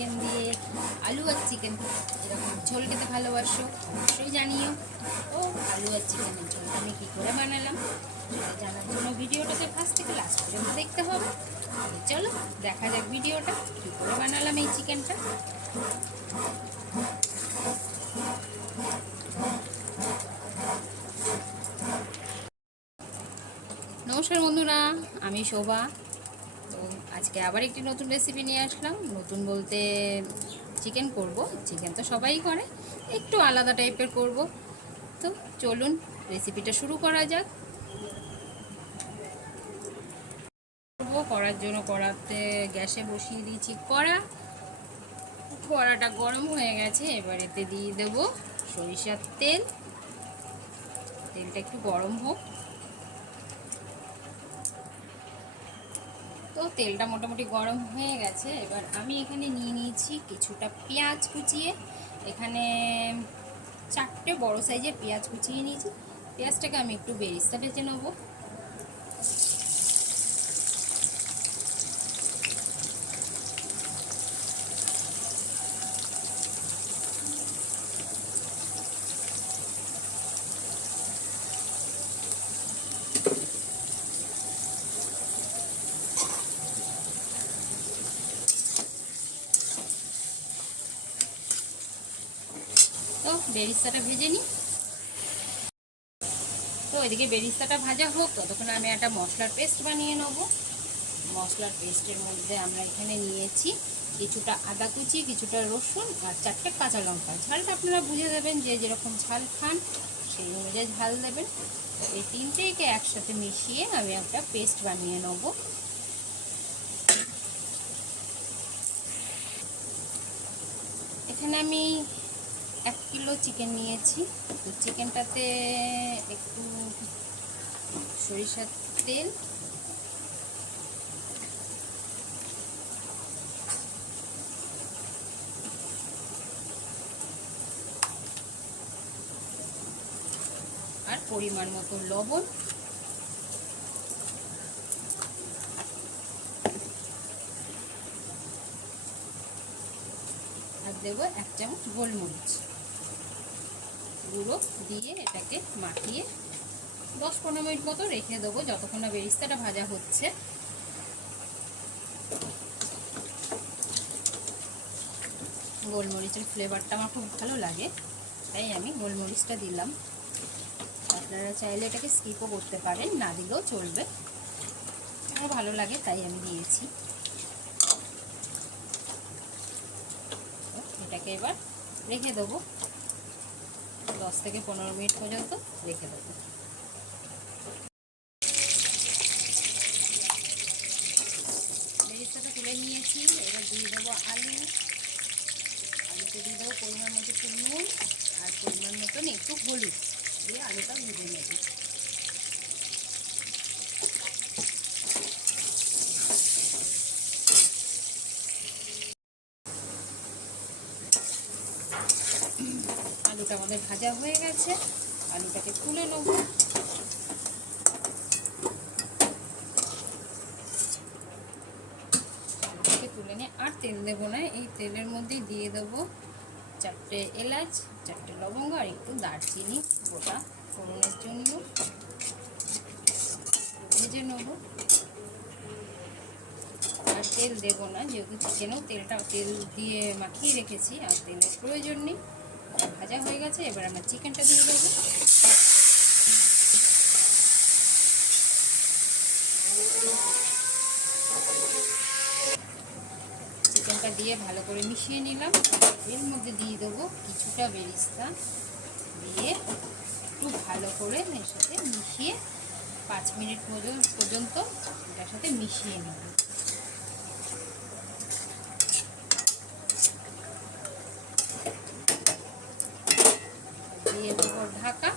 Chicken দিয়ে, আলু আর chicken এরকম ঝোল খেতে ভালোবাসো, অবশ্যই জানিও। ও, আলু আর চিকেনের ঝোলটা আমি কী করে বানালাম? জানার জন্য ভিডিওটাকে ফার্স্ট থেকে লাস্ট পর্যন্ত দেখতে হবে। চলো, দেখা যাক ভিডিওটা, কী করে বানালাম এই চিকেনটা নমস্কার বন্ধুরা, আমি শোভা। আজকে আবার একটি নতুন রেসিপি নিয়ে আসলাম। নতুন বলতে চিকেন করব। চিকেন তো সবাই করে। একটু আলাদা টাইপের করব। তো চলুন রেসিপিটা শুরু করা যাক। করার জন্য কড়াতে গ্যাসে বসিয়ে দিয়েছি কড়া। কড়াটা গরম হয়ে গেছে, এবার এতে দিয়ে দেব সরিষার তেল। তেলটা একটু গরম হোক। তো তেলটা মোটামুটি গরম হয়ে গেছে। এবার আমি এখানে নিয়ে নিয়েছি কিছুটা পেঁয়াজ কুচিয়ে। এখানে চারটে বড় সাইজের পেঁয়াজ কুচিয়ে নিয়েছি। পেঁয়াজটাকে আমি একটু বেরিস্তা ভেজে নেব। তো বেরিস্তাটা ভেজে নিই। তো এদিকে বেরিস্তাটা ভাজা হোক, ততক্ষণ আমি একটা মশলার পেস্ট বানিয়ে নেব। মশলার পেস্টের মধ্যে আমরা এখানে নিয়েছি কিছুটা আদা কুচি, কিছুটা রসুন আর চারটে কাঁচা লঙ্কা। ঝালটা আপনারা বুঝে দেবেন যে যেরকম ঝাল খান, সেই অনুযায়ী ঝাল দেবেন। এই তিনটেকে একসাথে মিশিয়ে আমি একটা পেস্ট বানিয়ে নেব। এখানে আমি কিলো চিকেন নিয়েছি। তো চিকেনটাতে একটু সরিষার তেল। আর পরিমাণ মতো লবণ। আর দেবো এক চামচ গোলমরিচ। গুঁড়ো দিয়ে এটাকে মাখিয়ে দশ পনেরো মিনিট মতো রেখে দেবো যতক্ষণ না বেরিস্তাটা ভাজা হচ্ছে। গোলমরিচের ফ্লেভারটা আমার খুব ভালো লাগে, তাই আমি গোলমরিচটা দিলাম। আপনারা চাইলে এটাকে স্কিপও করতে পারেন, না দিলেও চলবে। আমার ভালো লাগে, তাই আমি দিয়েছি। এটাকে এবার রেখে দেবো। দশ থেকে পনেরো মিনিট পর্যন্ত রেখে দেবো। বেরিস্তাটা তুলে নিয়েছি, এবার দিয়ে দেবো আলু। আলুতে দিয়ে দেবো পরিমাণ মতো একটু নুন আর পরিমাণ মতন একটু হলুদ। দিয়ে আলুটা ভেজে নেব আলুটা আমাদের ভাজা হয়ে গেছে আলুটাকে তুলে নেব। আলুটাকে তুলে নিয়ে আর তেল দেবো না। এই তেলের মধ্যেই দিয়ে দেবো চারটে এলাচ, চারটে লবঙ্গ আর একটু দারচিনি গোটা ফোড়নের জন্য। ভেজে নেব। আর তেল দেবো না, যেহেতু চিকেনেও তেলটা, তেল দিয়ে মাখিয়ে রেখেছি, আর তেলের প্রয়োজন নেই। ভাজা হয়ে গেছে, এবার আমরা চিকেনটা দিয়ে দেবো। চিকেনটা দিয়ে ভালো করে মিশিয়ে নিলাম। এর মধ্যে দিয়ে দেবো কিছুটা বেরিস্তা। দিয়ে একটু ভালো করে এর সাথে মিশিয়ে পাঁচ মিনিট পর্যন্ত এটার সাথে মিশিয়ে নেব দিয়ে দেবো ঢাকা।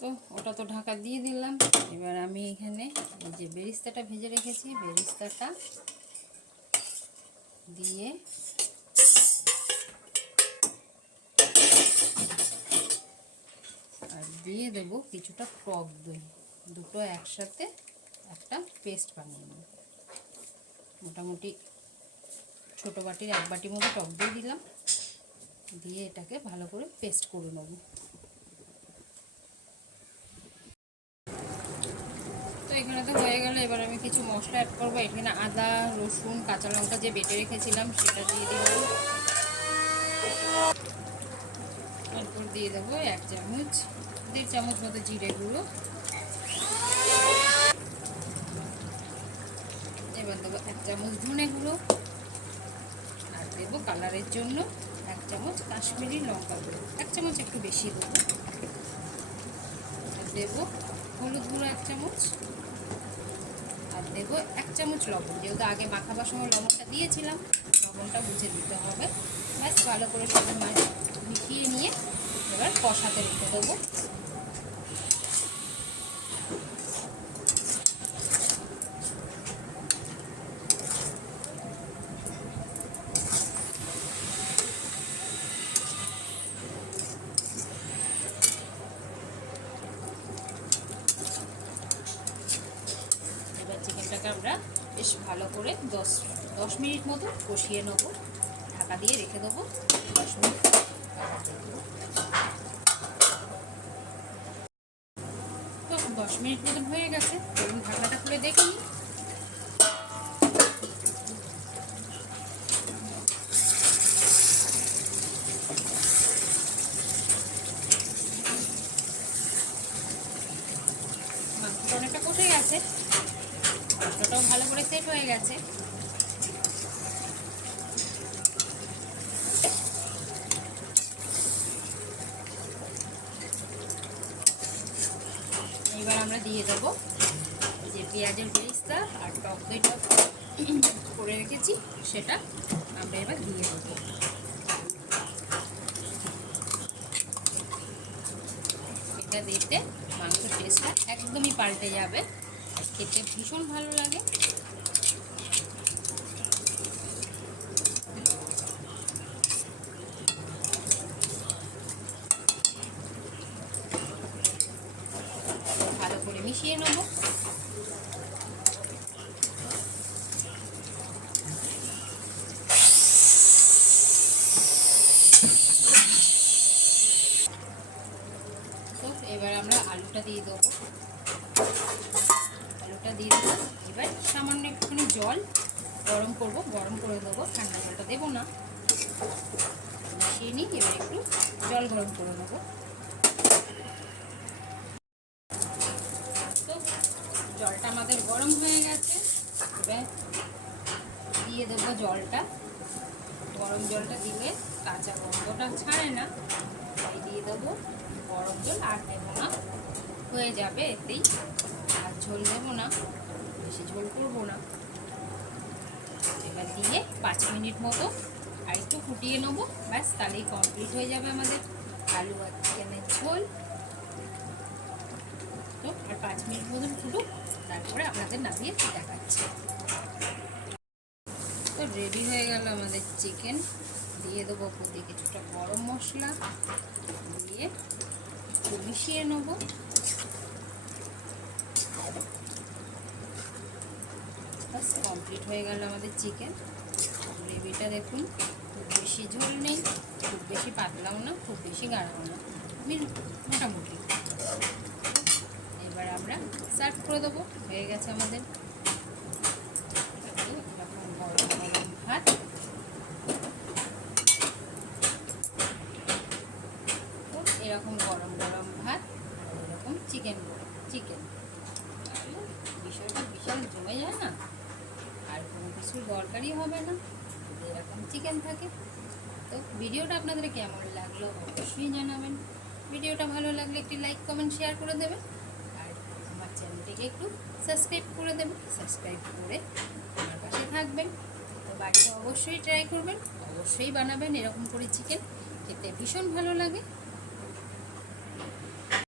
তো ওটা তো ঢাকা দিয়ে দিলাম। এবার আমি এখানে এই যে বেরিস্তাটা ভেজে রেখেছি, বেরিস্তাটা দিয়ে আর দিয়ে দেবো কিছুটা টক দই। দুটো একসাথে একটা পেস্ট বানিয়ে নেব। মোটামুটি ছোটো বাটির এক বাটি মতো টক দই দিলাম। দিয়ে এটাকে ভালো করে পেস্ট করে নেব। তো এখানে তো হয়ে গেল, এবার আমি কিছু মশলা অ্যাড করব। এখানে আদা, রসুন, কাঁচা লঙ্কা যে বেটে রেখেছিলাম সেটা দিয়ে দিলাম। তারপর দিয়ে দেবো এক চামচ, দেড় চামচ মতো জিরে গুঁড়ো। এবার দেবো এক চামচ ধনে গুঁড়ো। আর দেবো কালারের জন্য এক চামচ কাশ্মীরি লঙ্কা গুঁড়ো। এক চামচ একটু বেশি দেবো আর দেবো হলুদ গুঁড়ো এক চামচ। আর দেবো এক চামচ লবণ। যেহেতু আগে মাখাবার সময় লবণটা দিয়েছিলাম, লবণটা বুঝে দিতে হবে। ব্যাস, ভালো করে সবাই মাছ মিশিয়ে নিয়ে এবার কষাতে রেখে দেবো এবার চিকেনটাকে আমরা বেশ ভালো করে দশ দশ মিনিট মতো কষিয়ে নেব। ঢাকা দিয়ে রেখে দেবো। দশ মিনিট। তো দশ মিনিট মতন হয়ে গেছে। চলুন ঢাকনাটা খুলে দেখে নিই। অনেকটা কষে গেছে। মশলাটাও ভালো করে সেট হয়ে গেছে এবার আমরা দিয়ে দেবো যে পেঁয়াজের পেস্তা আর টক দই টক করে রেখেছি, সেটা আমরা এবার দিয়ে দেবো। এটা দিতে মাংস টেস্টটা একদমই পাল্টে যাবে। খেতে ভীষণ ভালো লাগে ভালো করে মিশিয়ে নেব। এবার আমরা আলুটা দিয়ে দেবো। আলুটা দিয়ে দেবো। এবার সামান্য একটুখানি জল গরম করব। গরম করে দেবো। ঠান্ডা জলটা দেবো না। মিশিয়ে নিই। এবার একটু জল গরম করে নেব তো জলটা আমাদের গরম হয়ে গেছে, এবার দিয়ে দেবো জলটা। গরম জলটা দিলে কাঁচা গন্ধটা ছাড়ে না। তাই দিয়ে দেবো গরম জল, আর দেবো না। হয়ে যাবে এতেই। আর ঝোল দেবো না, বেশি ঝোল করব না। এবার দিয়ে পাঁচ মিনিট মতো আর একটু ফুটিয়ে নেব। ব্যাস, তাহলেই কমপ্লিট হয়ে যাবে আমাদের আলু আর চিকেনের ঝোল। পাঁচ মিনিট মতন ফুটুক তারপরে আপনাদের নামিয়ে দেখাচ্ছি। তো রেডি হয়ে গেল আমাদের চিকেন দিয়ে দেবো প্রতি কিছুটা গরম মশলা। দিয়ে মিশিয়ে নেব। কমপ্লিট হয়ে গেল আমাদের চিকেন গ্রেভিটা দেখুন, খুব বেশি ঝোল নেই, খুব বেশি পাতলাও না, খুব বেশি গাঢ়াও না। মোটামুটি। এবার আমরা সার্ভ করে দেবো। হয়ে গেছে আমাদের। এরকম গরম গরম ভাত এরকম গরম গরম ভাত এরকম চিকেন চিকেন বিষয়টা বিশাল জমে যায় না? আর কোনো কিছুর দরকারই হবে না। এরকম চিকেন থাকে, তো ভিডিওটা আপনাদের কেমন লাগল অবশ্যই জানাবেন। ভিডিওটা ভালো লাগলে একটি লাইক কমেন্ট শেয়ার করে দেবেন। চ্যানেলটিকে একটু সাবস্ক্রাইব করে দেবেন সাবস্ক্রাইব করে আমার পাশে থাকবেন। তো বাড়িতে অবশ্যই ট্রাই করবেন, অবশ্যই বানাবেন, এরকম করে চিকেন খেতে ভীষণ ভালো লাগে।